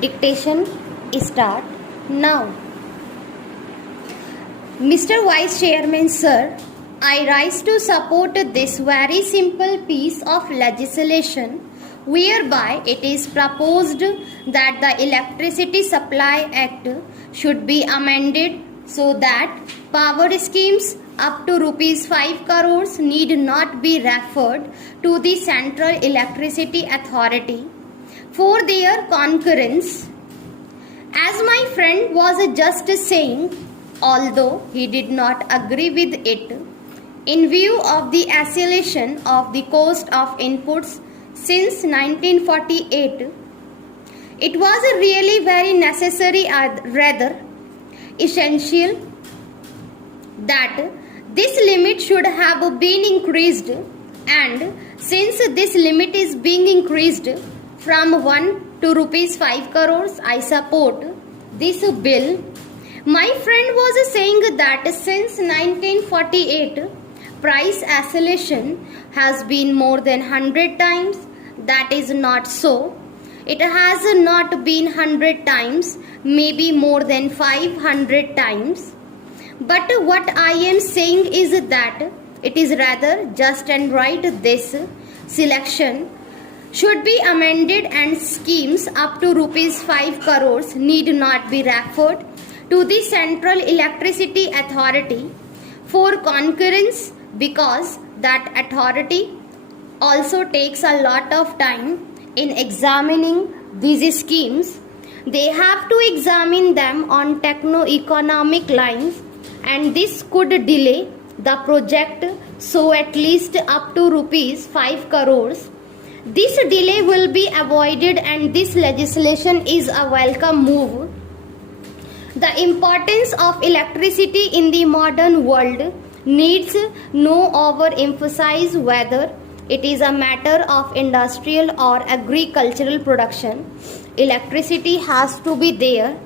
Dictation start now. Mr. Vice Chairman, sir, I rise to support this very simple piece of legislation whereby it is proposed that the Electricity Supply Act should be amended so that power schemes up to rupees 5 crores need not be referred to the Central Electricity Authority for their concurrence. As my friend was just saying, although he did not agree with it, in view of the acceleration of the cost of inputs since 1948, it was really very necessary and rather essential that this limit should have been increased, and since this limit is being increased from 1 to rupees 5 crores, I support this bill. My friend was saying that since 1948, price acceleration has been more than 100 times. That is not so. It has not been 100 times, maybe more than 500 times. But what I am saying is that it is rather just and right this selection should be amended and schemes up to rupees 5 crores need not be referred to the Central Electricity Authority for concurrence, because that authority also takes a lot of time in examining these schemes. They have to examine them on techno-economic lines, and this could delay the project so at least up to rupees 5 crores. This delay will be avoided and this legislation is a welcome move. The importance of electricity in the modern world needs no overemphasize, whether it is a matter of industrial or agricultural production. Electricity has to be there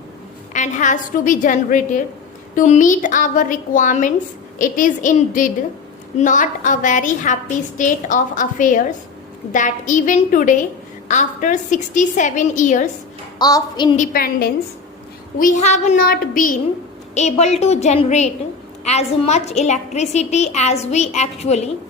and has to be generated to meet our requirements. It is indeed not a very happy state of affairs that even today, after 67 years of independence, we have not been able to generate as much electricity as we actually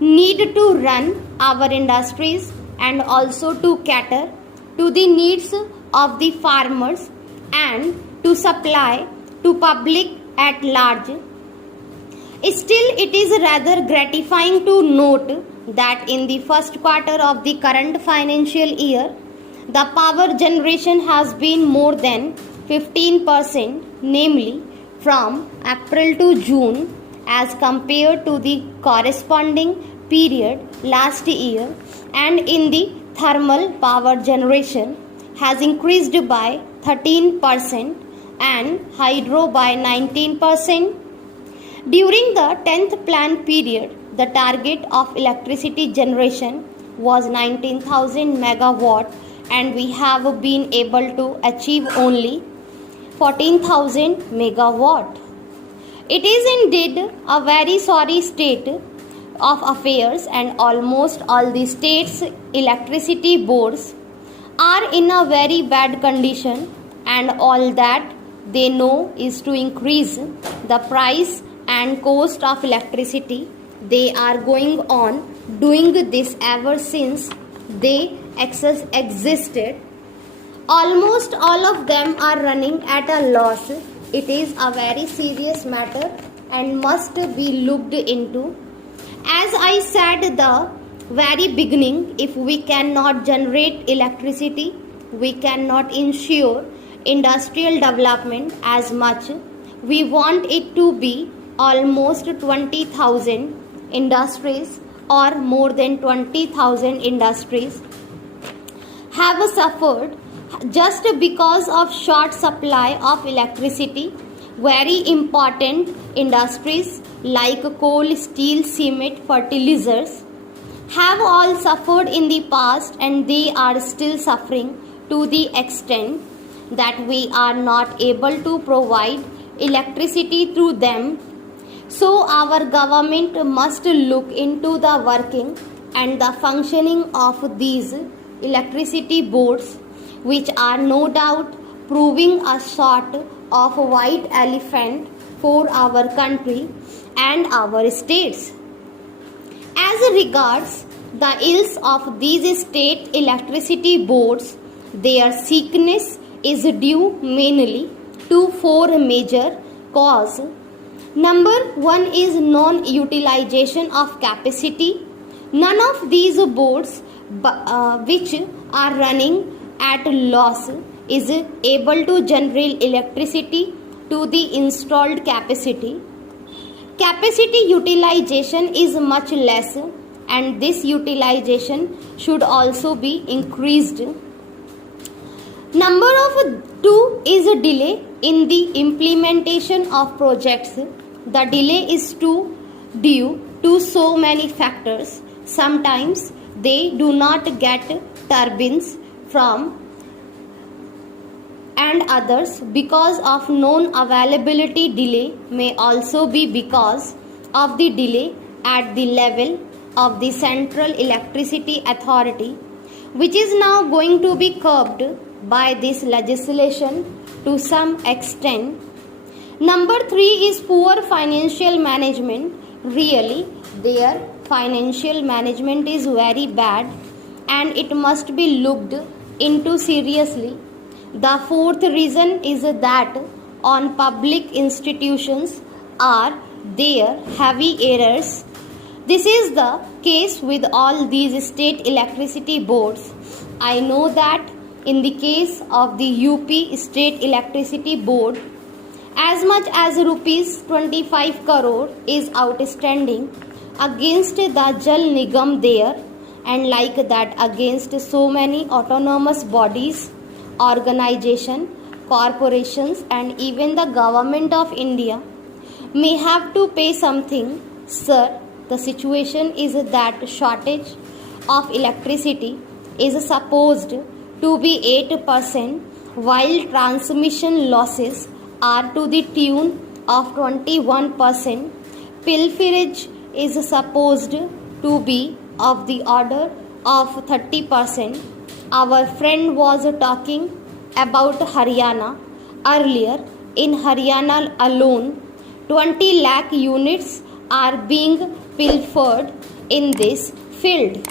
need to run our industries and also to cater to the needs of the farmers and to supply to public at large. Still, it is rather gratifying to note that in the first quarter of the current financial year, the power generation has been more than 15%, namely from April to June as compared to the corresponding period last year, and in the thermal power generation has increased by 13% and hydro by 19%. During the 10th plan period, the target of electricity generation was 19,000 megawatt and we have been able to achieve only 14,000 megawatt. It is indeed a very sorry state of affairs, and almost all the states' electricity boards are in a very bad condition, and all that they know is to increase the price and cost of electricity. They are going on doing this ever since they existed. Almost all of them are running at a loss. It is a very serious matter and must be looked into. As I said the very beginning, if we cannot generate electricity, we cannot ensure industrial development as much. We want it to be almost 20,000 industries or more than 20,000 industries have suffered just because of short supply of electricity. Very important industries like coal, steel, cement, fertilizers have all suffered in the past, and they are still suffering to the extent that we are not able to provide electricity through them. So our government must look into the working and the functioning of these electricity boards which are no doubt proving a sort of white elephant for our country and our states. As regards the ills of these state electricity boards, their sickness is due mainly to four major causes. Number one is non-utilization of capacity. None of these boards which are running at loss is able to generate electricity to the installed capacity. Capacity utilization is much less, and this utilization should also be increased. Number of two is a delay in the implementation of projects. The delay is due to so many factors. Sometimes they do not get turbines from, and others because of non-availability. Delay may also be because of the delay at the level of the Central Electricity Authority, which is now going to be curbed by this legislation to some extent. Number three is poor financial management. Really, their financial management is very bad and it must be looked into seriously. The fourth reason is that on public institutions are there heavy errors. This is the case with all these state electricity boards. I know that in the case of the UP State Electricity Board, as much as rupees 25 crore is outstanding against the Jal Nigam there, and like that against so many autonomous bodies, organization, corporations, and even the government of India may have to pay something. Sir, the situation is that shortage of electricity is supposed to be 8%, while transmission losses are to the tune of 21%. Pilferage is supposed to be of the order of 30%. Our friend was talking about Haryana earlier. In Haryana alone, 20 lakh units are being pilfered in this field.